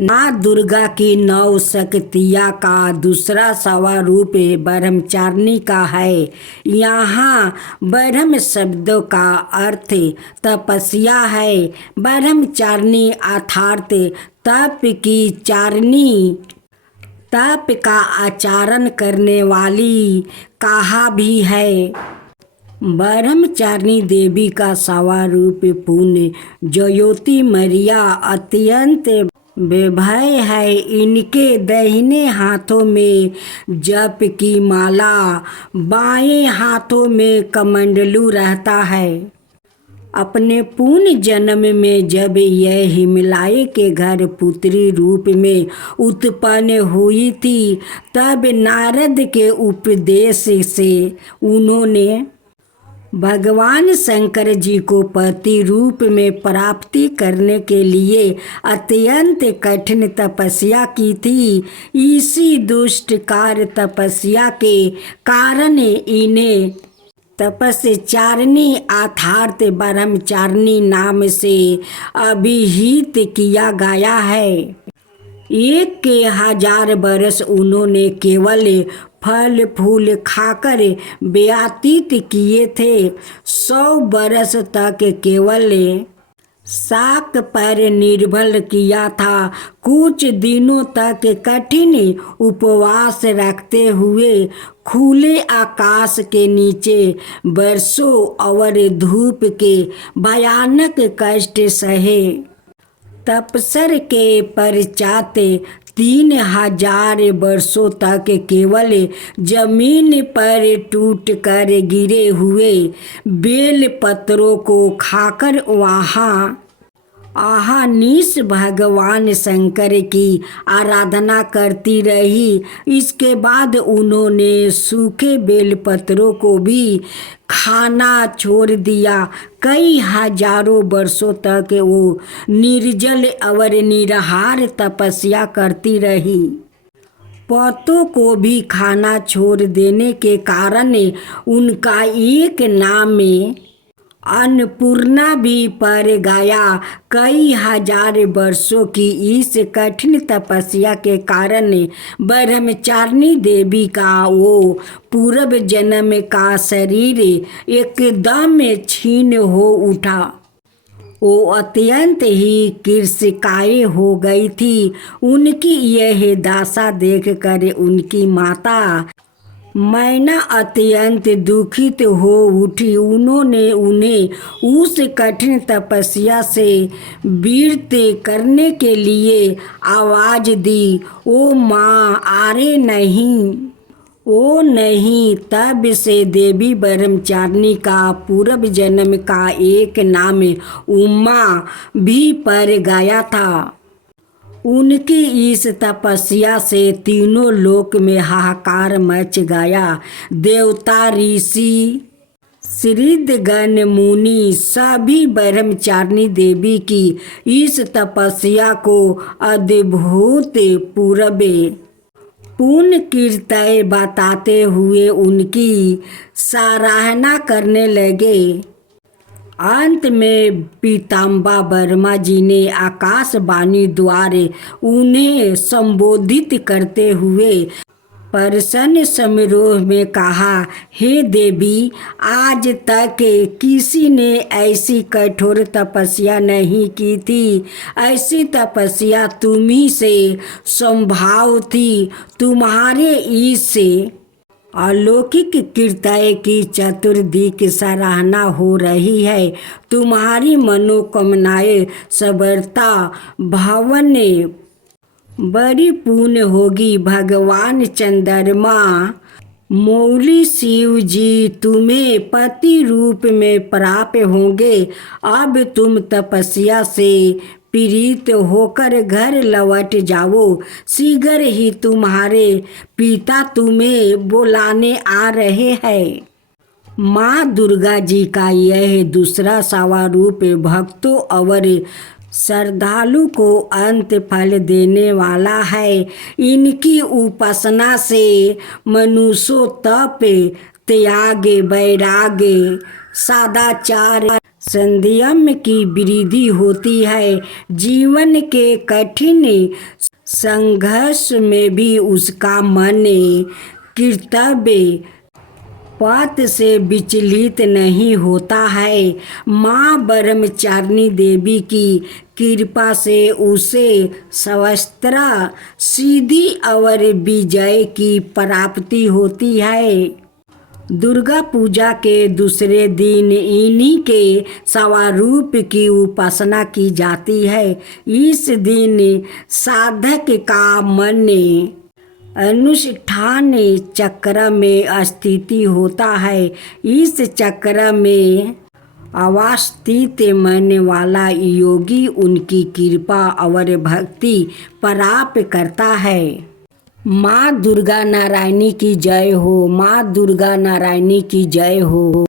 माँ दुर्गा की 9 शक्तियाँ का दूसरा स्वरूप ब्रह्मचारिणी का है। यहाँ ब्रह्म शब्द का अर्थ तपस्या है। ब्रह्मचारिणी अर्थात तप की चारिणी, तप का आचरण करने वाली कहा भी है। ब्रह्मचारिणी देवी का स्वरूप पुण्य ज्योति मरिया अत्यंत वैभव है। इनके दाहिने हाथों में जप की माला, बाएं हाथों में कमंडलू रहता है। अपने पूर्ण जन्म में जब यह हिमालय के घर पुत्री रूप में उत्पन्न हुई थी, तब नारद के उपदेश से उन्होंने भगवान शंकर जी को पति रूप में प्राप्ति करने के लिए अत्यंत कठिन तपस्या की थी। इसी दुष्टकार तपस्या के कारण इन्हें तपस्चारिणी अर्थात ब्रह्मचारिणी नाम से अभिहित किया गया है। 1 के 1000 वर्ष उन्होंने केवल फल फूल खाकर व्यतीत किए थे। 100 वर्ष तक केवल शाक पर निर्भर किया था। कुछ दिनों तक कठिन उपवास रखते हुए खुले आकाश के नीचे वर्षों और धूप के भयानक कष्ट सहे। तपस्या के पश्चात 3000 वर्षों तक केवल जमीन पर टूट कर गिरे हुए बेल पत्रों को खाकर वहाँ अहर्निश भगवान शंकर की आराधना करती रही। इसके बाद उन्होंने सूखे बेलपत्रों को भी खाना छोड़ दिया। कई हजारों वर्षों तक वो निर्जल और निराहार तपस्या करती रही। पौतों को भी खाना छोड़ देने के कारण उनका एक नाम अन्नपूर्णा भी पड़ गया। कई हजार वर्षों की इस कठिन तपस्या के कारण ब्रह्मचारिणी देवी का वो पूर्व जन्म का शरीर एकदम क्षीण हो उठा। वो अत्यंत ही कृशिकाय हो गई थी। उनकी यह दशा देखकर उनकी माता मैना अत्यंत दुखित हो उठी। उन्होंने उन्हें उस कठिन तपस्या से विरत करने के लिए आवाज दी। ओ माँ, अरे नहीं, ओ नहीं। तब से देवी ब्रह्मचारिणी का पूर्व जन्म का एक नाम उमा भी पड़ गया था। उनकी इस तपस्या से तीनों लोक में हाहाकार मच गया। देवता, ऋषि, सिद्धगण, मुनि सभी ब्रह्मचारिणी देवी की इस तपस्या को अद्भुत पूर्व पुण्य कीर्ति बताते हुए उनकी सराहना करने लगे। अंत में पीताम्बर वर्मा जी ने आकाशवाणी द्वारा उन्हें संबोधित करते हुए प्रसन्न समारोह में कहा, हे देवी, आज तक किसी ने ऐसी कठोर तपस्या नहीं की थी। ऐसी तपस्या तुम्ही से संभव थी। तुम्हारे इस अलौकिक कीर्ति की चतुर्दिक सराहना हो रही है। तुम्हारी मनोकामनाएं सर्वथा भवन बड़ी पूर्ण होगी। भगवान चंद्रमा मौली शिव जी तुम्हें पति रूप में प्राप्त होंगे। अब तुम तपस्या से पीड़ित होकर घर लौट जाओ। शीघ्र ही तुम्हारे पिता तुम्हें बुलाने आ रहे हैं। माँ दुर्गा जी का यह दूसरा स्वरूप भक्तों और श्रद्धालु को अंत फल देने वाला है। इनकी उपासना से मनुष्य तप, त्याग, वैराग्य, सदाचार, संयम की वृद्धि होती है। जीवन के कठिन संघर्ष में भी उसका मन कर्तव्य पथ से विचलित नहीं होता है। माँ ब्रह्मचारिणी देवी की कृपा से उसे सर्वत्र सिद्धि और विजय की प्राप्ति होती है। दुर्गा पूजा के दूसरे दिन इन्हीं के स्वरूप की उपासना की जाती है। इस दिन साधक का मन अनुष्ठान चक्र में स्थिति होता है। इस चक्र में अवस्थित मन वाला योगी उनकी कृपा और भक्ति प्राप्त करता है। माँ दुर्गा नारायणी की जय हो। माँ दुर्गा नारायणी की जय हो।